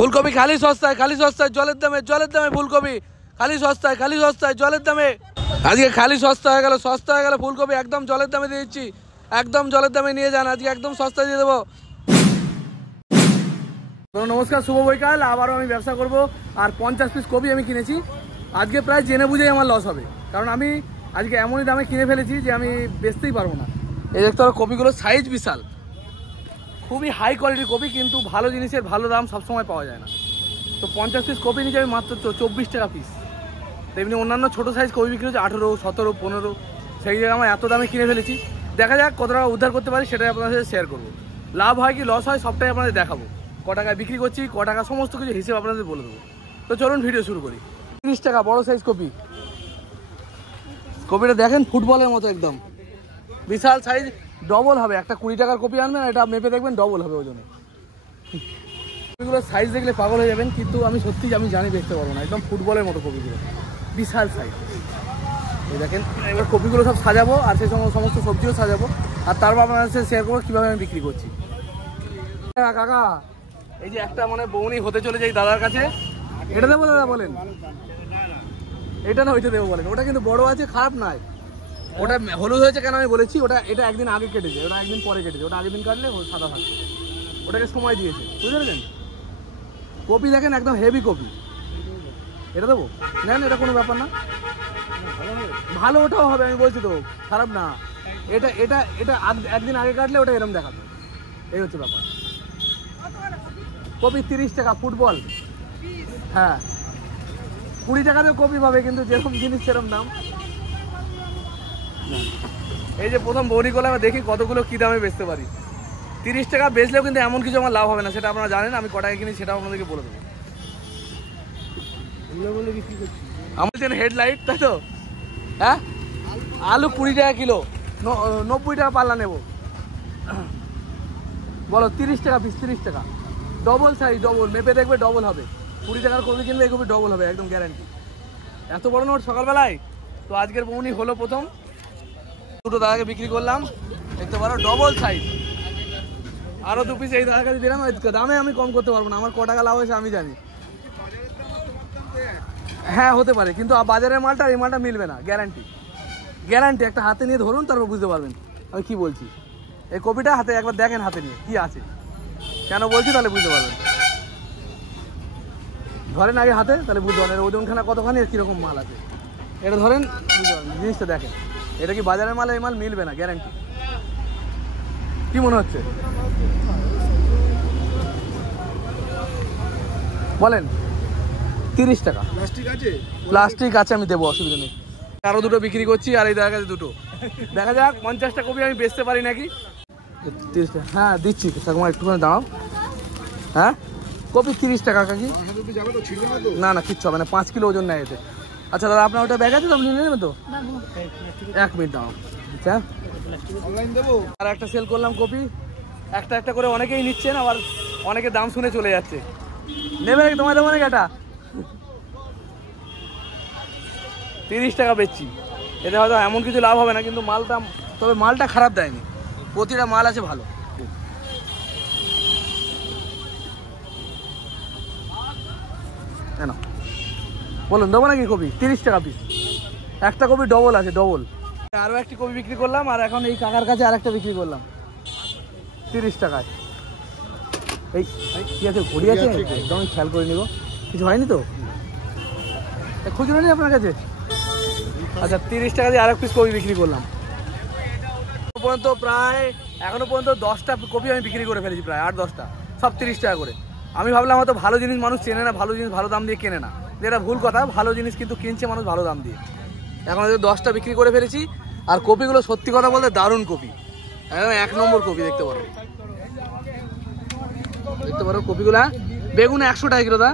ফুলকপি খালি সস্তায় জলের দামে ফুলকপি খালি সস্তায় জলের দামে। আজকে খালি সস্তা হয়ে গেল ফুলকপি একদম জলের দামে দিয়ে দিচ্ছি, একদম জলের দামে নিয়ে যান, আজকে একদম সস্তায় দিয়ে দেবো। নমস্কার, শুভ বৈকাল। আবারও আমি ব্যবসা করব। আর 50 পিস কপি আমি কিনেছি আজকে, প্রায় জেনে বুঝেই আমার লস হবে, কারণ আমি আজকে এমনই দামে কিনে ফেলেছি যে আমি বেচতেই পারবো না। এই দেখতে পারো কপিগুলোর সাইজ বিশাল, খুবই হাই কোয়ালিটির কপি, কিন্তু ভালো জিনিসের ভালো দাম সবসময় পাওয়া যায় না। তো 50 পিস কপি নিচে আমি মাত্র 24 টাকা পিস। তেমনি অন্যান্য ছোটো সাইজ কপি বিক্রি হচ্ছে 18, 17, 15, সেই জায়গায় আমার এত দামে কিনে ফেলেছি। দেখা যাক কত টাকা উদ্ধার করতে পারি, সেটাই আপনাদের সাথে শেয়ার করবো। লাভ হয় কি লস হয় সবটাই আপনাদের দেখাবো, ক টাকায় বিক্রি করছি, ক টাকা সমস্ত কিছু হিসেবে আপনাদের বলে দেবো। তো চলুন ভিডিও শুরু করি। 30 টাকা বড় সাইজ কপি। কপিটা দেখেন ফুটবলের মতো একদম বিশাল সাইজ, ডবল হবে। একটা 20 টাকার কপি আনবেন, এটা মেপে দেখবেন ডবল হবে ওজনে। কপিগুলোর সাইজ দেখলে পাগল হয়ে যাবেন, কিন্তু আমি সত্যিই জানি দেখতে পারবো না, একদম ফুটবলের মতো কপিগুলো, বিশাল সাইজ। এই দেখেন, এবার কপিগুলো সব সাজাবো আর সেই সমস্ত সবজিও সাজাবো, আর তারপর আপনাদের সাথে শেয়ার করবো কীভাবে আমি বিক্রি করছি। কাকা, এই যে একটা মানে বৌনি হতে চলে যাই দাদার কাছে, এটা দেবো দাদা বলেন? এটা না ওইটা দেবো বলেন? ওটা কিন্তু বড় আছে, খারাপ নয়। ওটা হলুদ হয়েছে কেন আমি বলেছি, এটা একদিন আগে কেটেছে, ওটা একদিন পরে কেটেছে। ওটা আগের দিন কাটলে সাদা থাকবে, ওটাকে সময় দিয়েছে, বুঝতে পেরেছেন? কপি দেখেন একদম হেভি কপি। এটা দেবো, নেন, এটা কোনো ব্যাপার না, ভালো ওটাও হবে, আমি বলছি তো, খারাপ না। এটা এটা এটা একদিন আগে কাটলে ওটা এরকম দেখাবে, এই হচ্ছে ব্যাপার। কপি 30 টাকা ফুটবল। হ্যাঁ, 20 টাকাতেও কপি পাবে, কিন্তু যেরকম জিনিস সেরকম দাম। এই যে প্রথম বৌনি করলে আমি দেখি কতগুলো কী দামে বেচতে পারি। 30 টাকা বেচলেও কিন্তু এমন কিছু আমার লাভ হবে না, সেটা আপনারা জানেন। আমি কটাকা কিনি সেটাও আপনাদেরকে বলে দেবো। আমার হেডলাইট, তাই তো? হ্যাঁ, আলু 20 টাকা কিলো, 90 টাকা পাল্লা নেব। বলো 30 টাকা পিস, 30 টাকা। ডবল সাইজ, ডবল মেপে দেখবে ডবল হবে। 20 টাকার কপি কিনলে এই কপি ডবল হবে, একদম গ্যারান্টি। এত বড় নোট সকালবেলায়। তো আজকের বৌনি হলো প্রথম, দুটো দাদাকে বিক্রি করলাম, দেখতে পারো ডবল সাইজ। আরও 2 পিস এই দাদার কাছে দিলাম। দামে আমি কম করতে পারবো না, আমার ক টাকা লাভ হয়েছে আমি জানি। হ্যাঁ হতে পারে, কিন্তু বাজারের মালটা এই মালটা মিলবে না, গ্যারান্টি। একটা হাতে নিয়ে ধরুন, তারপর বুঝতে পারবেন আমি কি বলছি। এই কপিটা হাতে একবার দেখেন, হাতে নিয়ে কি আছে, কেন বলছি তাহলে বুঝতে পারবেন। ধরেন আগে হাতে, তাহলে বুঝতে পারবেন ওজনখানা কতখানি, কীরকম মাল আছে। এটা ধরেন, বুঝতে পারবেন জিনিসটা দেখেন। এটা কি বাজারের মাল? এই মাল মিলবে না, গ্যারান্টি। কি মনে হচ্ছে বলেন? 30 টাকা প্লাস্টিক আছে, আমি দেবো, অসুবিধা নেই। আরও দুটো বিক্রি করছি, আর এই দাদার কাছে দুটো। দেখা যাক 50টা কপি আমি বেচতে পারি নাকি। 30 টাকা, হ্যাঁ দিচ্ছি, তোমার একটুখানি দাঁড়াও। হ্যাঁ, কপি 30 টাকা কাকি। না না, কিচ্ছু হবে না, 5 কিলো ওজন নেয় এতে। আচ্ছা দাদা, আপনার ওটা ব্যাগ আছে তো, আপনি নিয়ে নেবেন তো? 1 মিনিট দাঁড়াও। আচ্ছা, আর একটা সেল করলাম কপি, একটা করে অনেকেই নিচ্ছেন, আবার অনেকে দাম শুনে চলে যাচ্ছে। নেবে নাকি? তোমার দেবো নাকি? এটা 30 টাকা বেচছি। এতে হয়তো এমন কিছু লাভ হবে না, কিন্তু মালটা খারাপ দেয়নি, প্রতিটা মাল আছে ভালো। কেন বলুন, দেবো নাকি কপি? 30 টাকা পিস। একটা কপি ডবল আছে, ডবল। আরও একটি কপি বিক্রি করলাম, আর এখন এই কাকার কাছে আরেকটা বিক্রি করলাম 30 টাকায়। এই কি আছে, ঘড়ি আছে, একদম খেয়াল করে নিব, কিছু হয়নি তো? খুচরো নেই আপনার কাছে? আচ্ছা, 30 টাকা দিয়ে আরেক পিস কপি বিক্রি করলাম। এখনো পর্যন্ত 10টা কপি আমি বিক্রি করে ফেলেছি, প্রায় 8-10টা, সব 30 টাকা করে। আমি ভাবলাম হয়তো ভালো জিনিস মানুষ চেনে না, ভালো জিনিস ভালো দাম দিয়ে কেনে না, যেটা ভুল কথা। ভালো জিনিস কিন্তু কিনছে মানুষ ভালো দাম দিয়ে। এখন 10টা বিক্রি করে ফেলেছি। আর কপিগুলো সত্যি কথা বলতে দারুণ কপি, একদম 1 নম্বর কপি। দেখতে পারো কপিগুলা। বেগুন 100 টাকা কিলো দা,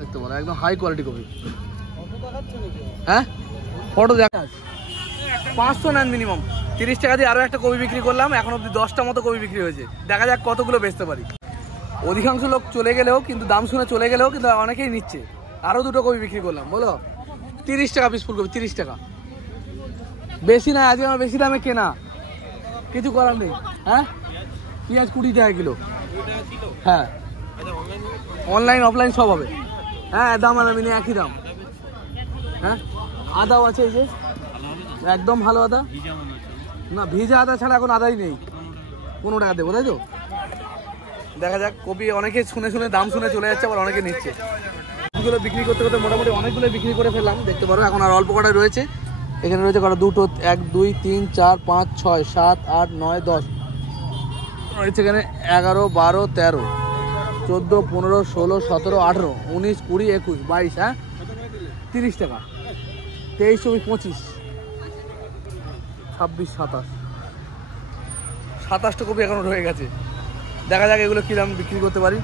দেখতে পারো একদম হাই কোয়ালিটি কপি। হ্যাঁ, ফটো দেখা 500 নেন মিনিমাম। 30 টাকা দিয়ে আরও একটা কপি বিক্রি করলাম, এখন অব্দি 10টা মতো কপি বিক্রি হয়েছে। দেখা যাক কতগুলো বেচতে পারি। অধিকাংশ লোক চলে গেলেও, কিন্তু দাম শুনে চলে গেলেও কিন্তু অনেকেই নিচ্ছে। আরও দুটো কপি বিক্রি করলাম। বলো 30 টাকা পিস ফুলকপি, 30 টাকা। বেশি না, আজকে আমার বেশি দামে কেনা, কিছু করার নেই। হ্যাঁ, পেঁয়াজ 20 টাকা কিলো। হ্যাঁ, অনলাইন অফলাইন সব হবে। হ্যাঁ দাম আলাদা নেই, একই দাম। হ্যাঁ আদাও আছে এই যে, একদম ভালো আদা না, ভিজা আদা ছাড়া এখন আদাই নেই। 15 টাকা দেবো, তাই তো? দেখা যাক, কপি অনেকে শুনে শুনে দাম শুনে চলে যাচ্ছে, আবার অনেকে নিচ্ছে। এগুলো বিক্রি করতে করতে মোটামুটি অনেকগুলো বিক্রি করে ফেললাম, দেখতে পারো। এখন আর অল্প কটা রয়েছে। এখানে রয়েছে কটা, 2, 1, 2, 3, 4, 5, 6, 7, 8, 9, 10 রয়েছে এখানে। 11, 12, 13, 14, 15, 16, 17, 18, 19, 20, 21, 22, হ্যাঁ 30 টাকা। 23, 24, 25, 26, 27, 27টা কপি এখনো রয়ে গেছে। দেখা যাক এগুলো কী দাম বিক্রি করতে পারি।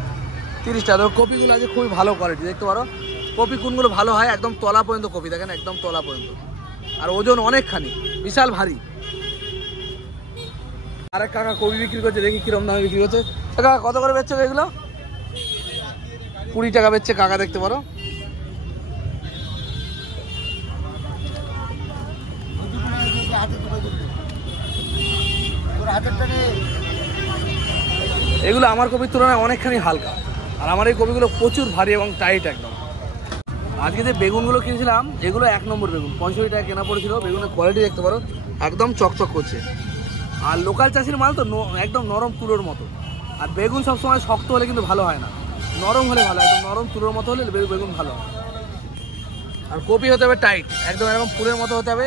30 টাকা। কপিগুলো আছে খুবই ভালো কোয়ালিটি, দেখতে পারো। কপি কোনগুলো ভালো হয়, একদম তলা পর্যন্ত কপি, দেখেন একদম তলা পর্যন্ত। আর ওজন অনেকখানি, বিশাল ভারী। আরেক কাকা কপি বিক্রি করছে, দেখি কিরম দামে বিক্রি করছে। কাকা কত করে বেচছো এগুলো? 20 টাকা বেচছে কাকা, দেখতে পারো। এগুলো আমার কপির তুলনায় অনেকখানি হালকা, আর আমার এই কপিগুলো প্রচুর ভারী এবং টাইট একদম। আজকে যে বেগুনগুলো কিনেছিলাম, এগুলো 1 নম্বর বেগুন, 65 টাকা কেনা পড়েছিল। বেগুনের কোয়ালিটি দেখতে পারো, একদম চকচক করছে। আর লোকাল চাষির মাল তো একদম নরম তুলোর মতো। আর বেগুন সবসময় শক্ত হলে কিন্তু ভালো হয় না, নরম হলে ভালো, একদম নরম তুলোর মতো হলে বেগুন ভালো হয়। আর কপি হতে হবে টাইট, একদম এরকম ফুলের মতো হতে হবে,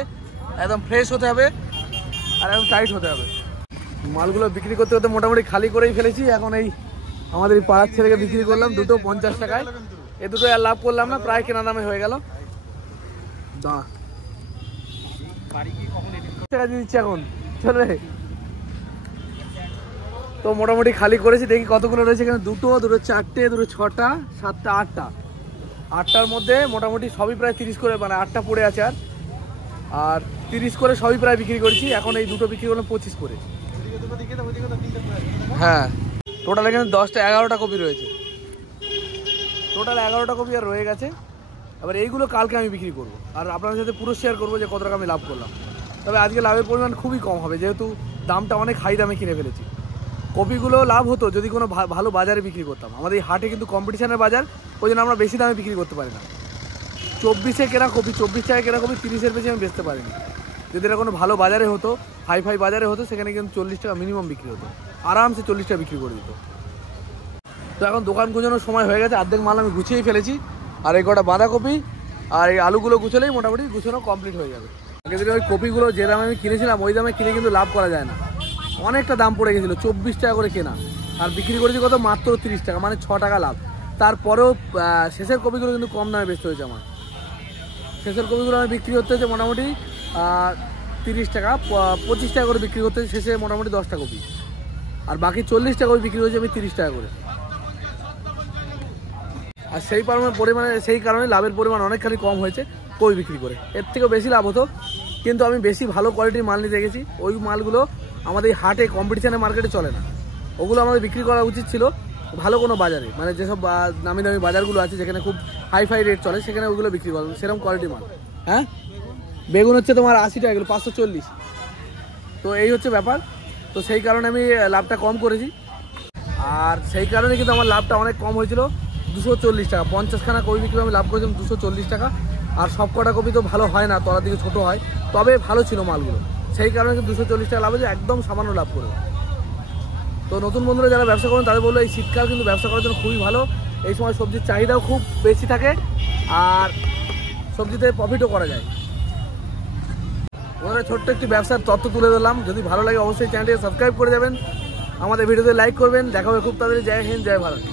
একদম ফ্রেশ হতে হবে, আর একদম টাইট হতে হবে। মালগুলো বিক্রি করতে করতে মোটামুটি খালি করেই ফেলেছি। এখন এই আমাদের এই পাড়ার ছেলেকে বিক্রি করলাম দুটো 50 টাকায়। এ দুটো আর লাভ করলাম না, প্রায় কেনা দামে হয়ে গেল। টাকা দিয়ে দিচ্ছি এখন, চলে। তো মোটামুটি খালি করেছি, দেখি কতগুলো রয়েছে এখানে। দুটো, 4টে, 6টা, 7টা, 8টা। 8টার মধ্যে মোটামুটি সবই প্রায় 30 করে, মানে 8টা পড়ে আছে। আর 30 করে সবই প্রায় বিক্রি করেছি। এখন এই দুটো বিক্রি করলাম 25 করে। হ্যাঁ টোটাল এখানে 10টা 11টা কপি রয়েছে, টোটাল 11টা কপি আর রয়ে গেছে। এবার এইগুলো কালকে আমি বিক্রি করবো, আর আপনাদের সাথে পুরো শেয়ার করবো যে কত টাকা আমি লাভ করলাম। তবে আজকে লাভের পরিমাণ খুবই কম হবে, যেহেতু দামটা অনেক হাই দামে কিনে ফেলেছি। কপিগুলো লাভ হতো যদি কোনো ভালো বাজারে বিক্রি করতাম। আমাদের এই হাটে কিন্তু কম্পিটিশনের বাজার, ওই জন্য আমরা বেশি দামে বিক্রি করতে পারি না। 24-এ কেনা কপি, 24 টাকায় কেনা কপি 30-এর বেশি আমি বেচতে পারিনি। যদি এটা কোনো ভালো বাজারে হতো, হাই বাজারে হতো, সেখানে কিন্তু 40 টাকা মিনিমাম বিক্রি হতো, আরামসে 40 টাকা বিক্রি করে দিত। তো এখন দোকান গুছানোর সময় হয়ে গেছে, অর্ধেক মাল আমি গুছিয়েই ফেলেছি। আর এই কটা বাঁধাকপি আর এই আলুগুলো গুছলেই মোটামুটি গুছানো কমপ্লিট হয়ে যাবে। আগের দিনে ওই কপিগুলো যে দামে আমি কিনেছিলাম, ওই দামে কিনে কিন্তু লাভ করা যায় না, অনেকটা দাম পড়ে গেছিলো। 24 টাকা করে কেনা, আর বিক্রি করেছি কত, মাত্র 30 টাকা, মানে 6 টাকা লাভ। তারপরেও শেষের কপিগুলো কিন্তু কম দামে বেচতে হয়েছে আমার। শেষের কপিগুলো আমি বিক্রি করতে হচ্ছে মোটামুটি 30 টাকা, 25 টাকা করে বিক্রি করতে হচ্ছে শেষে মোটামুটি 10টা কপি। আর বাকি 40 টাকা করে বিক্রি হয়েছে আমি 30 টাকা করে। আর সেই কারণে লাভের পরিমাণ অনেকখানি কম হয়েছে কপি বিক্রি করে। এর থেকেও বেশি লাভ হতো, কিন্তু আমি বেশি ভালো কোয়ালিটির মাল নিতে গেছি। ওই মালগুলো আমাদের এই হাটে কম্পিটিশনের মার্কেটে চলে না, ওগুলো আমাদের বিক্রি করা উচিত ছিল ভালো কোনো বাজারে, মানে যেসব দামি দামি বাজারগুলো আছে যেখানে খুব হাই রেট চলে, সেখানে ওগুলো বিক্রি করা, সেরকম কোয়ালিটির মাল। হ্যাঁ বেগুন হচ্ছে তোমার 80 টাকা কিলো, 540। তো এই হচ্ছে ব্যাপার। তো সেই কারণে আমি লাভটা কম করেছি, আর সেই কারণে কিন্তু আমার লাভটা অনেক কম হয়েছিল। 240 টাকা 50খানা কপি বিক্রি আমি লাভ করেছিলাম 240 টাকা। আর সব কটা কপি তো ভালো হয় না, তলার দিকে ছোটো হয়, তবে ভালো ছিল মালগুলো। সেই কারণে কিন্তু 240 টাকা লাভ হয়েছে, একদম সামান্য লাভ করে। তো নতুন বন্ধুরা যারা ব্যবসা করেন তাদের বললো এই শীতকাল কিন্তু ব্যবসা করার জন্য খুবই ভালো। এই সময় সবজির চাহিদাও খুব বেশি থাকে, আর সবজিতে প্রফিটও করা যায়। ওনারা ছোট্ট একটি ব্যবসার তথ্য তুলে ধরলাম। যদি ভালো লাগে অবশ্যই চ্যানেলটিকে সাবস্ক্রাইব করে যাবেন, আমাদের ভিডিওতে লাইক করবেন। দেখা হবে খুব তাড়াতাড়ি। জয় হিন্দ, জয় ভারত।